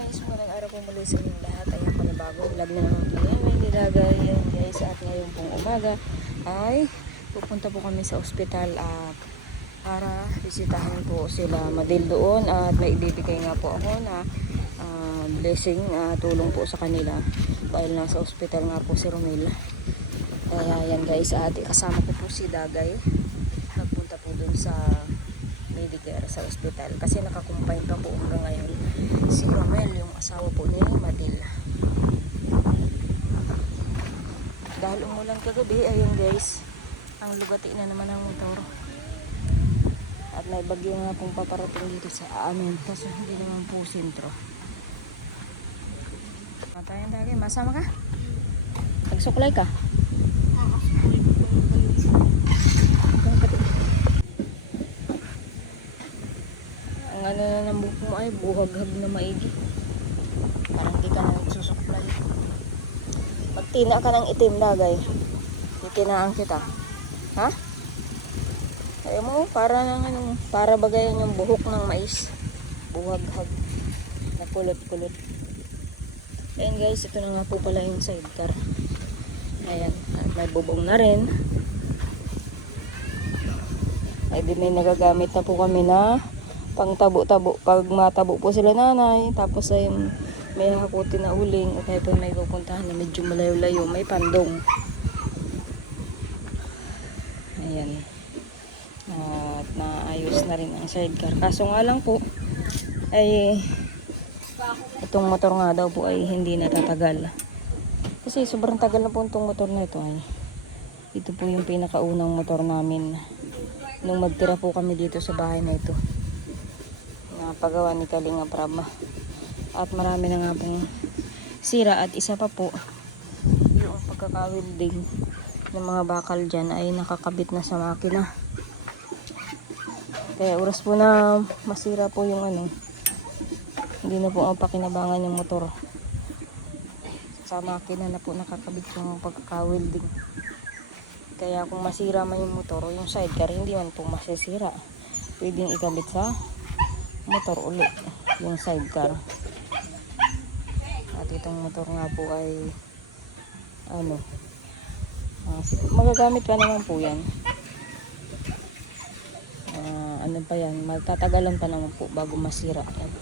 guys, magandang araw po muli sa inyong lahat. Ayan, panibagong vlog na naman po namin nilagay. Ayan guys, at ngayon pong umaga ay pupunta po kami sa ospital at para bisitahin po sila Madil doon. At may ibibigay nga po ako na blessing, tulong po sa kanila dahil nasa ospital nga po si Romel. Kaya ayan guys, at kasama ko po si Dagay. Nagpunta po doon sa Medicare sa ospital kasi nakakumpine pa po hanggang ngayon si Romel, yung asawa po ni Madil. Dahil umulan kagabi, ayun guys, ang lugati na naman ang motor at may bagyo nga pong paparating dito sa amin kasi hindi naman po sentro. Matayan Dagay, masama ka? Nagsuklay ka? Ang ano na ng buhok mo ay buhaghag na maigi. Parang di ka na nagsusuklay. Magtina ka ng itim Dagay. Titinaan kita. Ha? Ayaw mo, para ng ano, para bagayan yung buhok ng mais. Buhaghag. Na kulot-kulot. Ayan guys, ito na nga po pala yung sidecar. Ayan, at may bubong na rin. Ay di may nagagamit na po kami na pang tabo-tabo pag matabo po sila nanay, tapos ay may hakutin na uling o kaya po may pupuntahan na medyo malayo-layo, may pandong. Ayan, at naayos na rin ang sidecar, kaso nga lang po ay itong motor nga daw po ay hindi natatagal kasi sobrang tagal na po itong motor na ito. Ay ito po yung pinakaunang motor namin nung magtira po kami dito sa bahay na ito, pagawa ni Kalinga Prab. At marami na nga pong sira at isa pa po yung pagkakawilding ng mga bakal dyan ay nakakabit na sa makina, kaya oras po na masira po yung ano, hindi na po ang pakinabangan yung motor, sa makina na po nakakabit yung pagkakawilding. Kaya kung masira man yung motor o yung sidecar, hindi man po masisira, pwedeng ikabit sa motor ulit yung sidecar. At itong motor nga po ay ano, magagamit pa naman po yan. Ano pa yan, magtatagalan pa naman po bago masira yan.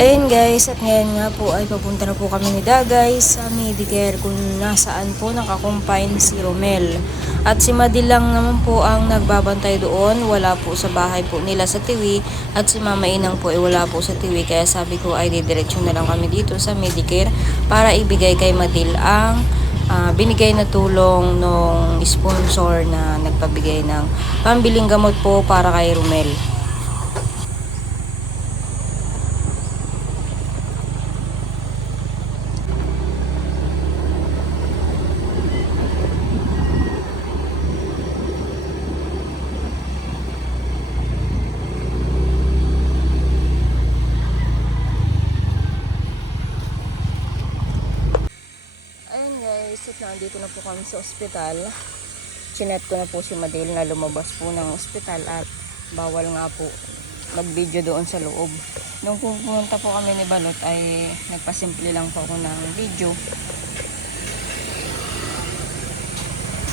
Ayun guys, at ngayon nga po ay papunta na po kami ni Dagay sa Medicare kung nasaan po nakakumpine si Romel. At si Madil lang naman po ang nagbabantay doon, wala po sa bahay po nila sa Tiwi, at si Mama Inang po ay wala po sa Tiwi, kaya sabi ko ay didiretso na lang kami dito sa Medicare para ibigay kay Madil ang binigay na tulong nung sponsor na nagpabigay ng pambiling gamot po para kay Romel. Nandito na po kami sa ospital. Chinet ko na po si Madil na lumabas po ng ospital at bawal nga po mag-video doon sa loob. Nung pumunta po kami ni Balot ay nagpasimple lang po ako ng video.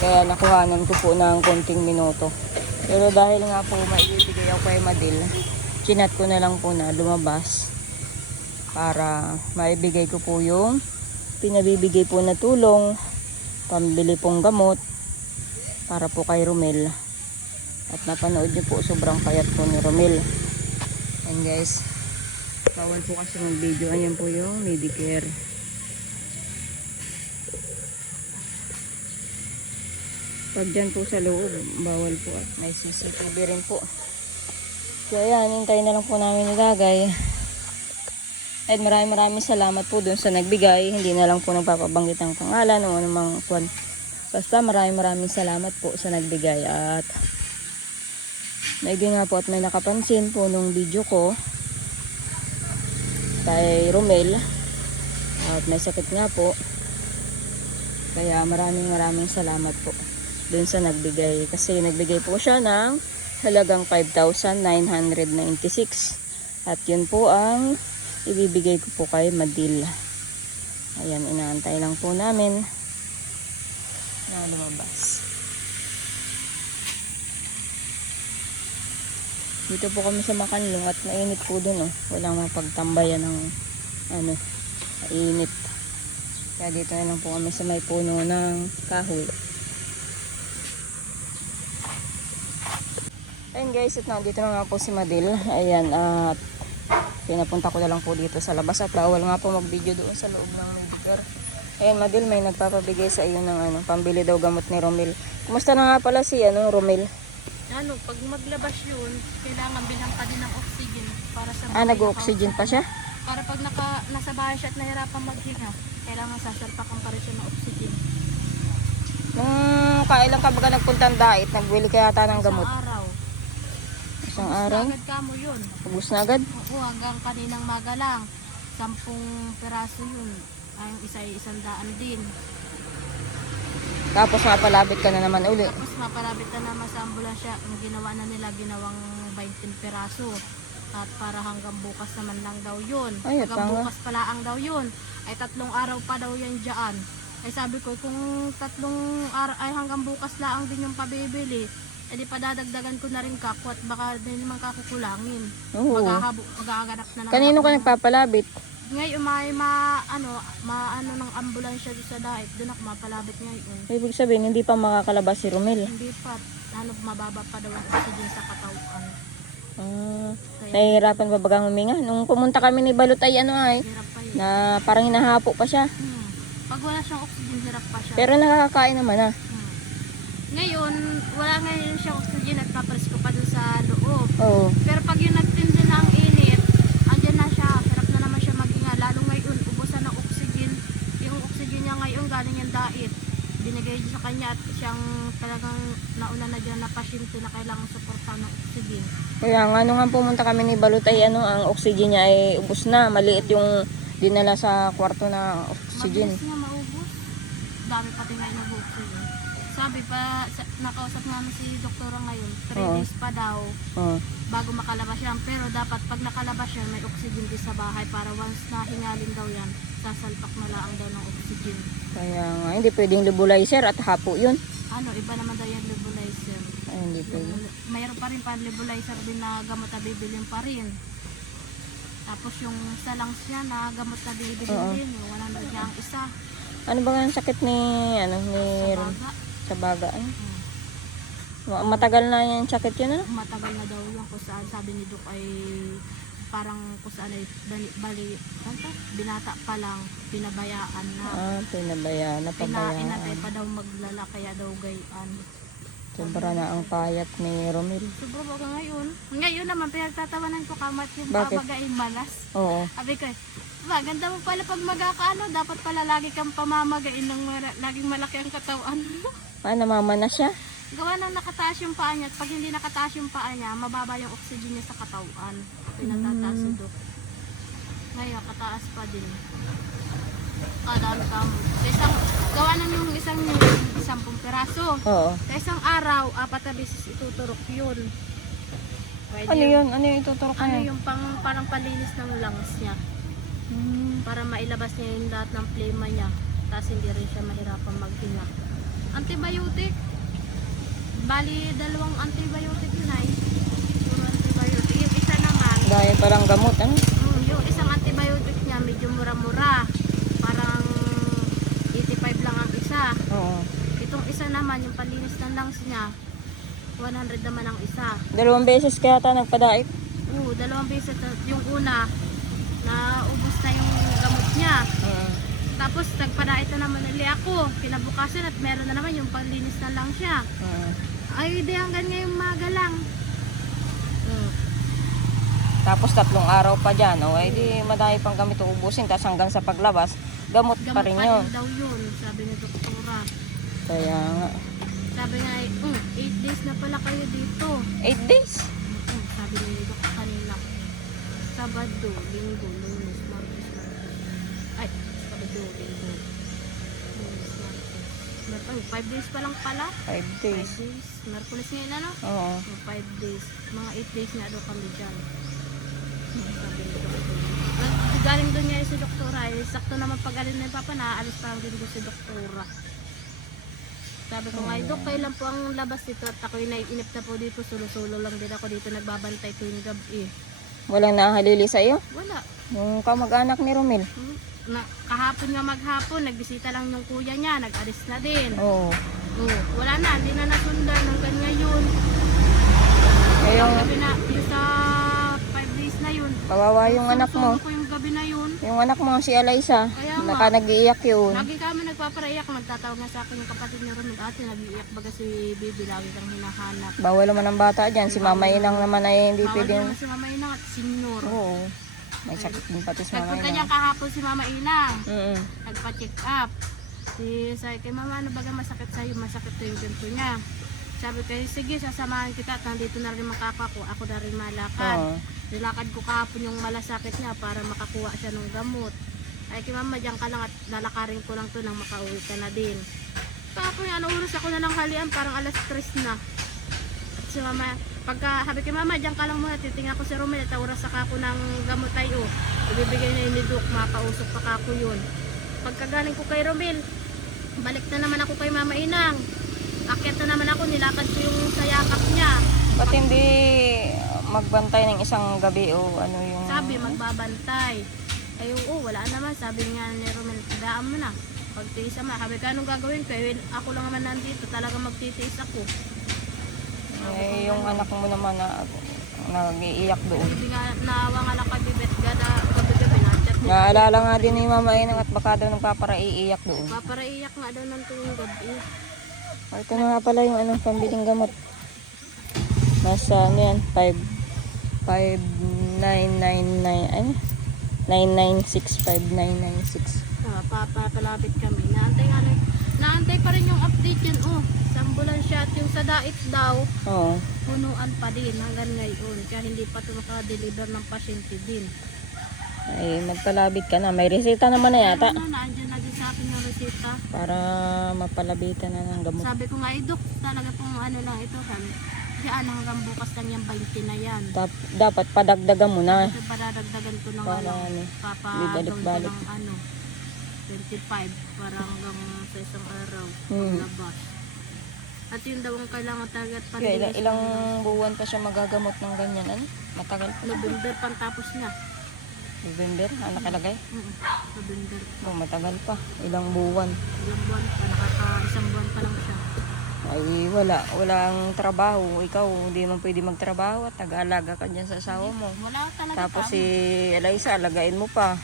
Kaya nakuhanan ko po ng konting minuto. Pero dahil nga po maibibigay ako kay Madil, chinet ko na lang po na lumabas para maibigay ko po yung pinabibigay po na tulong, pambili pong gamot para po kay Romel. At napanood nyo po, sobrang payat po ni Romel. And guys, bawal po kasi ng video. Ayan po yung Medicare. Pag dyan po sa loob, bawal po. At may CCTV rin po. Kaya yan, hintayin na lang po namin ni Dagay. At maraming salamat po dun sa nagbigay. Hindi na lang po nagpapabanggit ng pangalan o anumang kwan. Basta maraming salamat po sa nagbigay. At may nga po at may nakapansin po nung video ko kay Romel. At may sakit nga po. Kaya maraming salamat po dun sa nagbigay. Kasi nagbigay po siya ng halagang 5,996. At yun po ang ibibigay ko po kay Madil. Ayan, inaantay lang po namin na lumabas. Dito po kami sa Makanlong at mainit po dun, oh. Walang mapagtambayan ng mainit. Kaya dito na lang po kami sa may puno ng kahoy. Ayun guys, at nandito na nga po si Madil. Ayan, at pinapunta ko na lang po dito sa labas at bawal nga po mag-video doon sa loob ng medical. Ayan Madil, may nagpapabigay sa iyo ng pambili daw gamot ni Romel. Kumusta na nga pala si Romel? Pag maglabas yun, kailangan bilhan pa din ng oxygen para sa nag-oxygen pa siya? Para pag nasa bahay siya at nahirapan maghinga, kailangan sasalpakan pa rin siya ng oxygen. Nung kailan ka baga nagpuntang dait, nagbili ka yata ng gamot? Isang araw? Ubus na agad ka mo yun. Ubus na agad? Oo, hanggang kaninang maga lang. 10 peraso yun. Ay, isa ay 100 din. Tapos mapalabit ka na naman uli. Tapos mapalabit na naman sa ambulansya. Ang ginawa na nila, ginawang 20 peraso. At para hanggang bukas naman lang daw yun. Ay, hanggang bukas pala ang daw yun. Ay 3 araw pa daw yan dyan. Ay sabi ko, kung 3 araw ay hanggang bukas lang din yung pabibili, edi padadagdagan ko na rin kako at baka din naman kakukulangin. Oo. Magaganap na naman. Kanino ka ako. nagpapalabit? Ngayon may maano ng ambulansya doon sa dait. Doon ako mapalabit ngayon. Ibig sabihin, hindi pa makakalabas si Romel. Hindi pa. Mababa pa daw ang oxygen sa katawan. Nahihirapan pa bagang huminga. Nung pumunta kami ni Balot ay Hirap pa yun. na parang hinahapo pa siya. Pag wala siyang oxygen, hirap pa siya. Pero nakakakain naman ah. Ngayon, wala ngayon siyang oxygen at papresko pa doon sa loob. Oo. Pero pag yung nagtindi ng init, andyan na siya. Hirap na naman siya maghinga. Lalo ngayon, ubusan ng oxygen. Yung oxygen niya ngayon, galing yung dait. Binigay sa kanya at siyang talagang nauna na dyan na pasyente na kailangan suportahan ng oxygen. Kaya nga nung nga pumunta kami ni Balot ay ang oxygen niya ay ubos na. Maliit yung dinala sa kwarto na oxygen. Mabilis nga maubos. Dami pati ngayon nag-oxygen. Sabi pa, nakausap namin si doktora ngayon, 3 days pa daw bago makalabas yan. Pero dapat pag nakalabas yan, may oxygen din sa bahay para once na hingalin daw yan, sasalpak na lang daw ng oxygen. Kaya nga, hindi pwedeng nebulizer at hapo yun. Iba naman daw yan nebulizer. Ay, hindi pwede. Mayroon pa rin pa nebulizer din na gamot na bibilin pa rin. Tapos yung sa lungs niya na gamot na bibilin din, yung 100 niya ang isa. Ano ba ang sakit ni sa baga? Matagal na yan sakit yun Matagal na daw yung kung saan sabi ni Doc ay parang kung saan ay binata pa lang, pinabayaan na. Pinabayaan na Inatay pa daw maglala kaya daw gayaan. Sobra na ang payat ni Romel. Sobra ba ngayon? Ngayon naman pinagtatawanan ko kamat yung Bakit? pamagain malas. Oo. Sabi ko, ganda mo pala pag magkakaano, dapat pala lagi kang pamamagain ng laging malaki ang katawan. Namama na siya. Gawa nang nakataas yung paa niya at pag hindi nakataas yung paa niya, mababa yung oxygen niya sa katawan. Pinatataas si Doc. Ngayon, kataas pa din. Dami ka mo. Gawa nang yung 10 peraso. Oo. Sa isang araw, 4 na beses ituturok yun. Pwede Ano yun? Ano yung ituturok Ano niya? yung parang palinis ng lungs niya. Para mailabas niya yung lahat ng plema niya. Tapos hindi rin siya mahirapan maghinga. Antibiotic. Bali, 2 antibiotic yun ay. Puro antibiotic. Yung isa naman, Dahil parang gamot, yung isang antibiotic niya medyo mura-mura. Parang 85 lang ang isa. Oo. Itong isa naman, yung palinis ng lungs niya, 100 naman ang isa. 2 beses kaya ata nagpadait. 2 beses. Yung una, naubos na yung gamot niya. Tapos nagpadait na naman ulit ako. Kinabukasan at meron na naman yung panlinis na lang siya. Ay, di hanggang ngayong maga lang. Tapos 3 araw pa dyan. Ay di madami pang gamit uubusin. Tapos hanggang sa paglabas, gamot pa rin yun. Gamot pa rin daw yun, sabi ni doktora. Kaya nga. Sabi nga, 8 days na pala kayo dito. 8 days? Sabi ni doktor kanina. Sabado, Linggo, Lunes, Martes. Ay, Sabado, Linggo, Lunes, Martes. Ay, 5 days pa lang pala. 5 5 days. days. Merkulis ngayon ano? Oo. 5 days. Mga 8 days na daw kami dyan. Sabi ni Doktor. Galing doon niya si Doktora. Sakto naman pag galing na yung papa, naaalis pa lang din ko si Doktora. Sabi ko nga, Dok, kailan po ang labas dito? At ako'y naiinip na po dito. Sulo-sulo lang din ako dito. Nagbabantay tuwing gabi. Walang nahalili sa iyo? Wala. Yung kamag-anak ni Romel? Kahapon nga maghapon, nagbisita lang yung kuya niya. Nag-alis na din. Oo. Wala na, hindi na nasundan hanggang ngayon. Ngayong Gabi na, yung sa 5 days na yun. kawawa yung anak mo. Susunod ko yung gabi na yun. Yung anak mo si Alaysa. Kaya nga. Naka nag-iiyak yun. Lagi kami nagpaparaiyak. Nagtatawag na sa akin yung kapatid ni Romel. Ate, nag-iiyak baga si Bibi. Lagi kang hinahanap. Bawal naman ang bata dyan. Si Mama Inang naman ay hindi Bawal pwedeng... naman si Mama Inang at Senyor. Oo. May sakit din pati si Mama Nagpunta Inang. niya kahapon si Mama Inang. Nagpa-check up. Sabi kay Mama, ano baga masakit sa'yo? Masakit to yung ganito niya. Sabi ko, sige, sasamahan kita at nandito na rin makaka ko. Ako na rin malakad. Oo. Nilakad ko kahapon yung malasakit niya para makakuha siya ng gamot. Ay kay Mama, diyan ka lang at lalakarin ko lang to nang makauwi ka na din. Kahapon, ano oras ako na lang halian, parang alas 3 na. At si Mama, pagka sabi kay Mama, diyan ka lang muna, titingnan ko si Romel at oras saka ko ng gamot tayo. Ibibigay na ni Doc, mapausok pa ako yun. Pagkagaling ko kay Romel, balik na naman ako kay Mama Inang. Akyat na naman ako, nilakad ko yung sayakap niya. Ba't hindi magbantay ng isang gabi o ano yung... Sabi, magbabantay. Ay, oo, wala naman. Sabi nga ni Romel, tidaan mo na. Pagtiis mo. Sabi ka, anong gagawin ko? Ako lang naman nandito. Talaga magtitiis ako. Eh, yung anak mo naman na nag-iiyak doon. Hindi nga, naawa nga lang kay Bibet gada. Gabi-gabi, na-chat niya. Naalala nga din ni Mama Inang at baka daw nagpaparaiiyak doon. Paparaiyak nga daw ng tuwing gabi. O, ito na nga pala yung ano, pambiling gamot. Nasa ano yan, 5,999, ay, 996, 5996. Papalapit kami. Naantay pa rin yung update yun. Sa ambulansya at yung sa dait daw, Oo. punuan pa din hanggang ngayon. Kaya hindi pa ito makadeliver ng pasyente din. Ay, magpalabit ka na. May reseta naman na yata. Naandyan na din sa akin yung reseta. Para mapalabitan na ng gamot. Sabi ko nga, Dok, talaga pong ano lang ito. Sabi, diyan hanggang bukas lang yung 20 na yan. Dapat padagdagan mo na. Kasi pararagdagan ko ng Para ano, ano, papagawin ko bibalik-balik. ng ano, 25 para hanggang sa isang araw. Hmm. Paglabas. At yun daw ang kailangan talaga at Kaya ilang buwan pa siya magagamot ng ganyan. Ano? Matagal pa. November pantapos niya. November, ano nakalagay? November. Oh, matagal pa. Ilang buwan. Ilang buwan pa, isang buwan pa lang siya. Ay, walang trabaho. Ikaw, hindi mo pwede magtrabaho at nag-aalaga ka dyan sa asawa mo. Wala talaga. Tapos si Eliza, alagain mo pa.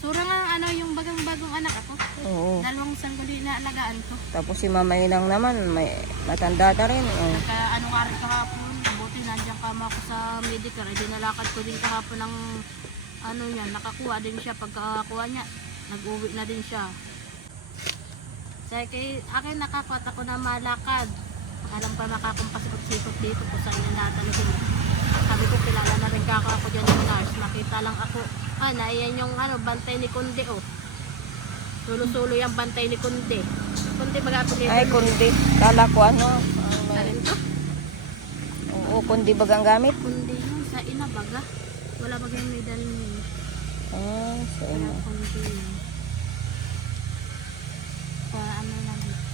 Sura nga ano yung bagong annak ako. Oo. 2 sanggoli na alagaan ko. Tapos si Mama Inang naman, may matanda na rin. Oh. Kaya ano nga rin kahapon, buti nandiyan kama ako sa medical. Ay dinalakad ko din kahapon ng ano yan, nakakuha din siya. Pagkakakuha niya, nag-uwi na din siya. Sa akin nakakuha ako na malakad. Alam pa makakumpasipot-sipot dito kung saan yung natanong. Sabi ko kilala na rin kako ako dyan yung nurse. Nakita lang ako. Naiyan yung bantay ni Kundi Sulo-sulo yung bantay ni Kundi. Kundi baga ako dito. Ay, kundi. Kala ko ano. Karin to? Oo, kundi bagang gamit. Kundi yun sa ina baga. Wala baga yung may dalhin yun. So, Kaya kundi yun. Kaya ano lang dito.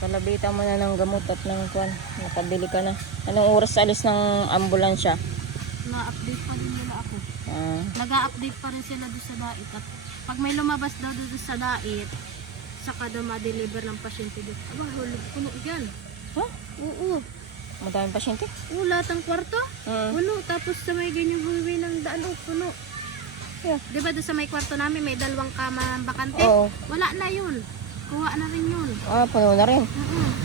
Palabitan mo na ng gamot at ng kwan. Nakabili ka na. Anong oras alis ng ambulansya? Na-update pa rin nila ako. Nag-a-update pa rin sila doon sa dait. At pag may lumabas daw doon sa dait, saka daw ma-deliver ng pasyente doon. Aba, hulog, puno yan. Ha? Oo. Madaming pasyente? Oo, lahat ng kwarto. Puno. Tapos sa may ganyang highway ng daan, puno. Yeah. Diba doon sa may kwarto namin, may 2 kama bakante? Oo. Wala na yun. Kuha na rin yun. Puno na rin.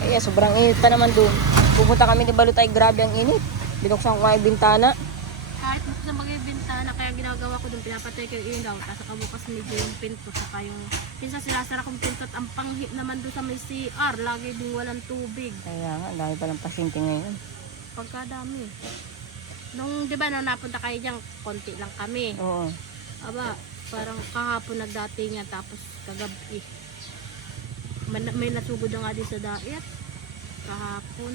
Kaya sobrang init pa naman doon. Pupunta kami ni Balutay, grabe ang init. Binuksan ko nga yung bintana. Kahit buksan mga bintana, kaya ginagawa ko doon, pinapatay ko yung ilaw. Tapos bukas medyo yung pinto, saka yung pinsa sinasara kong pinto at ang panghip naman doon sa may CR, lagi din walang tubig. Kaya nga, dami palang pasyente ngayon. Pagkadami. Nung, di ba, nung napunta kayo dyan, konti lang kami. Oo. Aba, parang kahapon nagdating yan, tapos kagabi. May nasugod na nga din sa diet. Kahapon.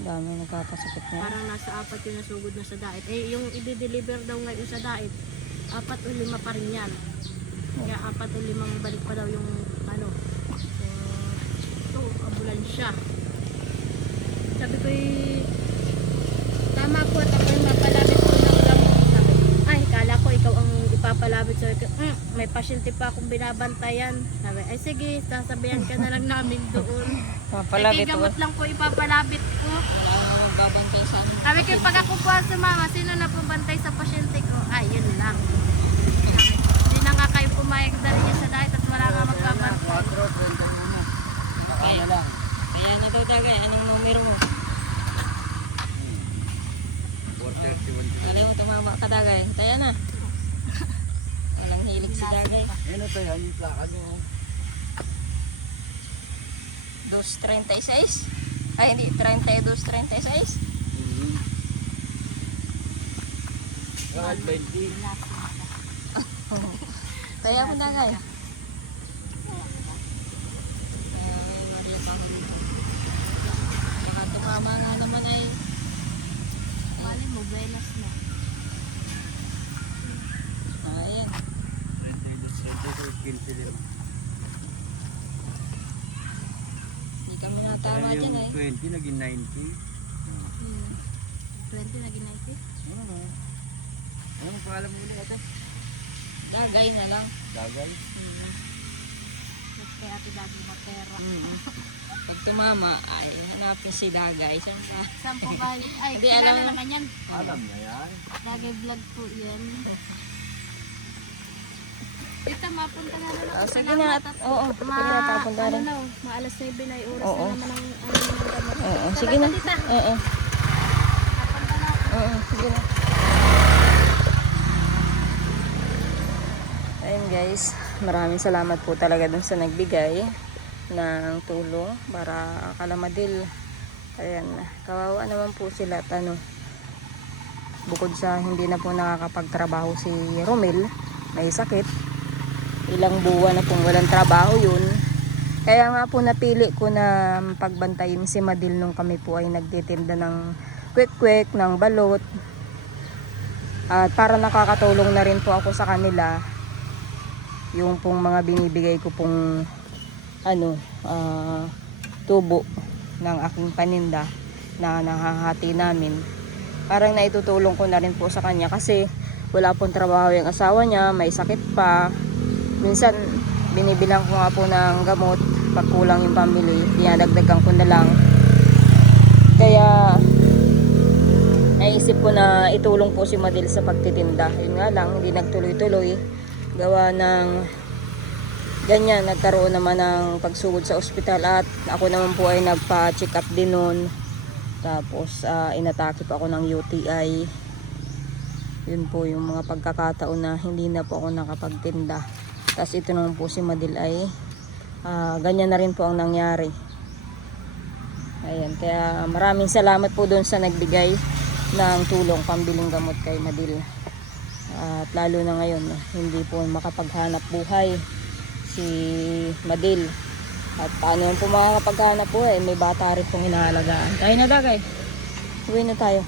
Dami nagkakasakit niya. Parang nasa 4 yung nasugod na sa diet. Eh, yung i-deliver daw ngayon sa diet, 4 o 5 pa rin yan. Kaya 4 o 5 balik pa daw yung ano. Ito, ambulansya. Sabi ko tama po at ako yung mapalapit ko ng gamot. Sabi, ay, kala ko ikaw ang ipapalapit. Sabi ko, may pasyente pa akong binabantayan. Sabi, ay sige, sasabihan ka na lang namin doon. Mapalapit Ay, gamot lang po ipapalapit ko. Wala nang magbabantay sa amin. Sabi ko, pag ako po sumama, sino na po bantay sa pasyente ko? Ay, yun lang. Hindi na nga kayo pumayag dali niya sa diet at wala nga magbabantay. Kaya na daw Dagay, anong numero mo? 431. Alay mo tumama ka Dagay. Kaya na. Walang hilig si Dagay. Ano to yan? Yung plaka nyo. 236? Ay hindi, 32-36? Kahit 20. Kaya mo Dagay. Ay, Maria Panginoon. Baka tumama nga naman ay Mali mo, velas na. ayan. 15 din. Hindi kami natama Kaya dyan yung ay. 20 naging 90. 20 naging 90. Ano? Anong pangalan mo ulit ate? Dagay na lang. Dagay? Kaya ate dati matera. Pag tumama, ay hanapin si Dagay. Siyempre. Saan po ba? Ay, Hindi, kilala alam mo. naman yan. Alam na yan. Dagay vlog po yan. Tita, mapunta na lang ako. Sige na. Oo, sige na. Papunta Ano rin. na, maalas 9 na yung oras Oo. na naman ang ano ng gamot. Oo, sige na. Tita, Oo, papunta na ako. oo, sige na. Ayun guys, maraming salamat po talaga dun sa nagbigay ng tulong para kalamadil. Ayan, kawawa naman po sila at ano, bukod sa hindi na po nakakapagtrabaho si Romel, may sakit, ilang buwan na pong walang trabaho yun. Kaya nga po napili ko na pagbantayin si Madil nung kami po ay nagtitinda ng kwek-kwek, ng balot, at para nakakatulong na rin po ako sa kanila yung pong mga binibigay ko pong ano, tubo ng aking paninda na nahahati namin. Parang naitutulong ko na rin po sa kanya kasi wala pong trabaho yung asawa niya, may sakit pa. Minsan binibilang ko nga po ng gamot pag kulang yung pambili, dinadagdagan ko na lang. Kaya naisip ko na itulong po si Madil sa pagtitinda. Yun nga lang, hindi nagtuloy-tuloy gawa ng ganyan, nagkaroon naman ng pagsugod sa ospital at ako naman po ay nagpa-check up din nun. Tapos inatake pa ako ng UTI. Yun po yung mga pagkakataon na hindi na po ako nakapagtinda. Tapos ito naman po si Madil ay ganyan na rin po ang nangyari. Ayan, kaya maraming salamat po doon sa nagbigay ng tulong pambiling gamot kay Madil. At lalo na ngayon, hindi po makapaghanap buhay si Madil. At paano yung po makakapaghanap buhay? May bata rin pong inaalagaan. Tayo na Dagay. Uwi na tayo.